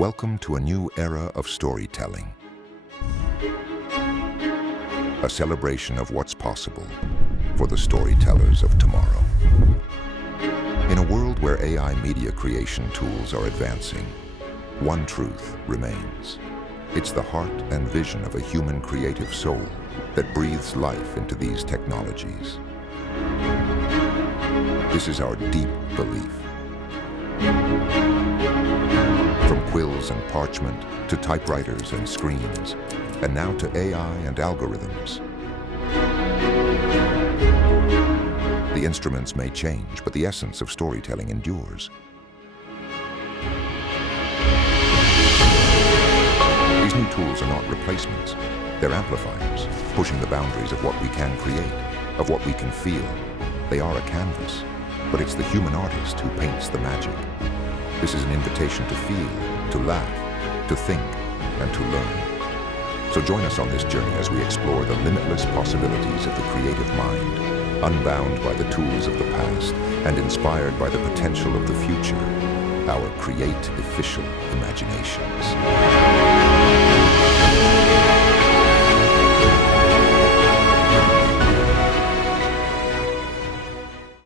Welcome to a new era of storytelling. A celebration of what's possible for the storytellers of tomorrow. In a world where AI media creation tools are advancing, one truth remains. It's the heart and vision of a human creative soul that breathes life into these technologies. This is our deep belief. From quills and parchment to typewriters and screens, and now to AI and algorithms. The instruments may change, but the essence of storytelling endures. These new tools are not replacements. They're amplifiers, pushing the boundaries of what we can create, of what we can feel. They are a canvas, but it's the human artist who paints the magic. This is an invitation to feel, to laugh, to think, and to learn. So join us on this journey as we explore the limitless possibilities of the creative mind, unbound by the tools of the past and inspired by the potential of the future, our create-official imaginations.